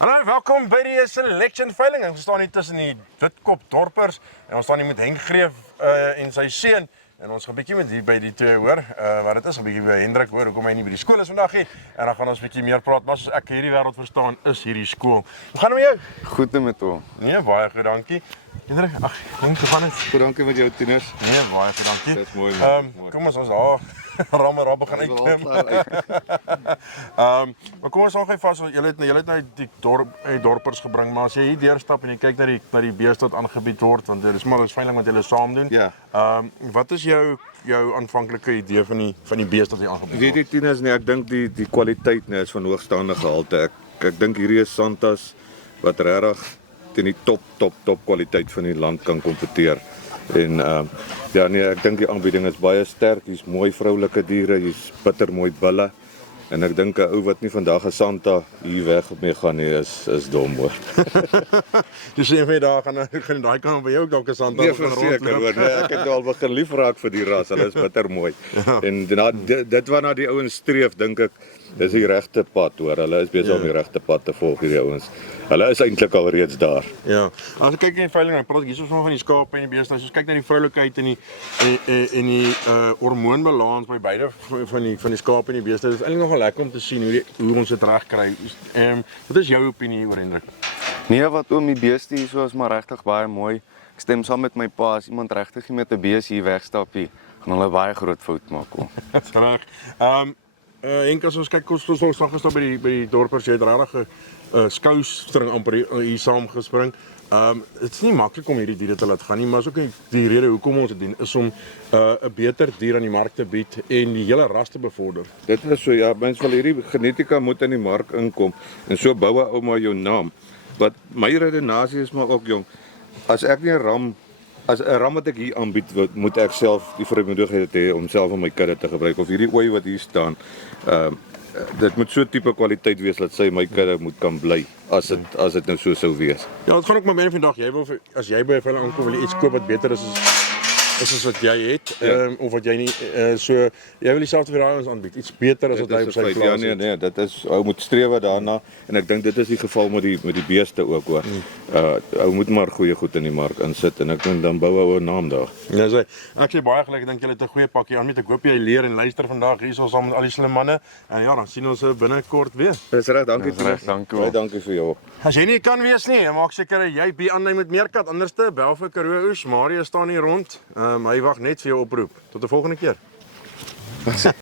Hallo, welkom by die selection veiling. Ons staan hier tussen die Witkop dorpers en ons staan hier met Henk Greef en sy seun. En ons gaan 'n bietjie met die by die twee hoor, wat dit is, 'n bietjie by Hendrik hoor, hoekom hy nie by die skool is vandag nie. En dan gaan ons 'n bietjie meer praat, maar soos ek hierdie wêreld verstaan, is hierdie skool. Hoe gaan dit met jou? Goed met hom. Nee, baie goed, dankie. Hendrik, ag, Henk, hoe gaan dit? Goed, dankie met jou tieners. Nee, baie goed, dankie. Dis mooi, man. Kom ons daar rammer begin uitklim. Maar kom ons gaan gou vas, julle het nou die dorpers gebring, maar as jy hier deurstap en jy kyk na die beeste wat aangebied word, want dit is veiling wat julle saam doen. Ja. Wat is jou aanvanklike idee van die beeste wat jy aangebied word? Weet jy tieners nie, ek dink die kwaliteit net is van hoogstaande gehalte. Ek dink hierdie is Santas wat regtig teen die top kwaliteit van die land kan kompeteer. En ja nee, ek dink die aanbieding is baie sterk. Hier's mooi vroulike diere, hier's bittermooi bulle. En ek dink 'n ou wat nie vandag 'n Santa hier weg mee gaan nie is dom hoor. Jy sê vir daai gaan daai kan by jou ook dalk 'n Santa Nee, verseker hoor. Nee, ek het al begin lief raak vir die ras. Hulle is bittermooi. Ja. En dit waarna die ouens streef, dink ek, dis die regte pad hoor. Hulle is besig om die regte pad te volg hierdie ouens. Hulle is eintlik al reeds daar. Ja. As ek kyk na die veiling, ek praat hierso van die skape en die beeste. As jy kyk na die vroulikheid en die hormoonbalans by beide van die skape en die beeste, dit is eintlik nogal lekker om te sien hoe ons dit reg kry. Wat is jou opinie oor Hendrik? Nee, wat oom, die beeste hier so is maar regtig baie mooi. Ek stem saam met my pa, as iemand regtig nie met 'n bees hier wegstap hier, gaan hulle baie groot fout maak kom. Dis reg. Henk, as ons kyk, ons slag gestaan by die dorpers, jy het regtig 'n skoustring amper hier saam gespring. Dit is nie maklik om hierdie diere te laat gaan nie, maar is ook die rede hoekom ons dit doen is om 'n beter dier aan die mark te bied en die hele ras te bevorder. Dit is so ja, mens wil hierdie genetika moet in die mark inkom en so bou 'n ou maar jou naam. Wat my redenasie is maar ook jong. As ek nie 'n ram wat ek hier aanbied, moet ek self die vrymoedigheid hê om self in my kudde te gebruik of hierdie ooi wat hier staan. Dit moet so tipe kwaliteit wees dat sy my kudde moet kan bly as dit nou so sou wees. Ja, dit gaan ook maar meer vandag. As jy by 'n veiling aankom, wil jy iets koop wat beter is as wat jy het, of wat jy nie so jy wil dieselfde vir daai ons aanbied, iets beter as wat hy op sy plaas het. Nee, dit is ou moet streef daarna en ek dink dit is die geval met die beeste ook hoor. Ou moet maar goeie goed in die mark insit en ek dink dan bou ou 'n naam daar. Ja, ek sê baie geluk, ek dink julle het 'n goeie pakkie aan met. Ek hoop jy leer en luister vandag hierso saam met al die slim manne. En ja, dan sien ons binnekort weer. Dis reg, dankie. Dis reg, dankie. Baie dankie vir jou. As jy nie kan wees nie, maak seker jy be aanlyn met Meerkat, anderste bel vir Karoo Oes. Mario staan hier rond. Hy wag net vir jou oproep. Tot 'n volgende keer.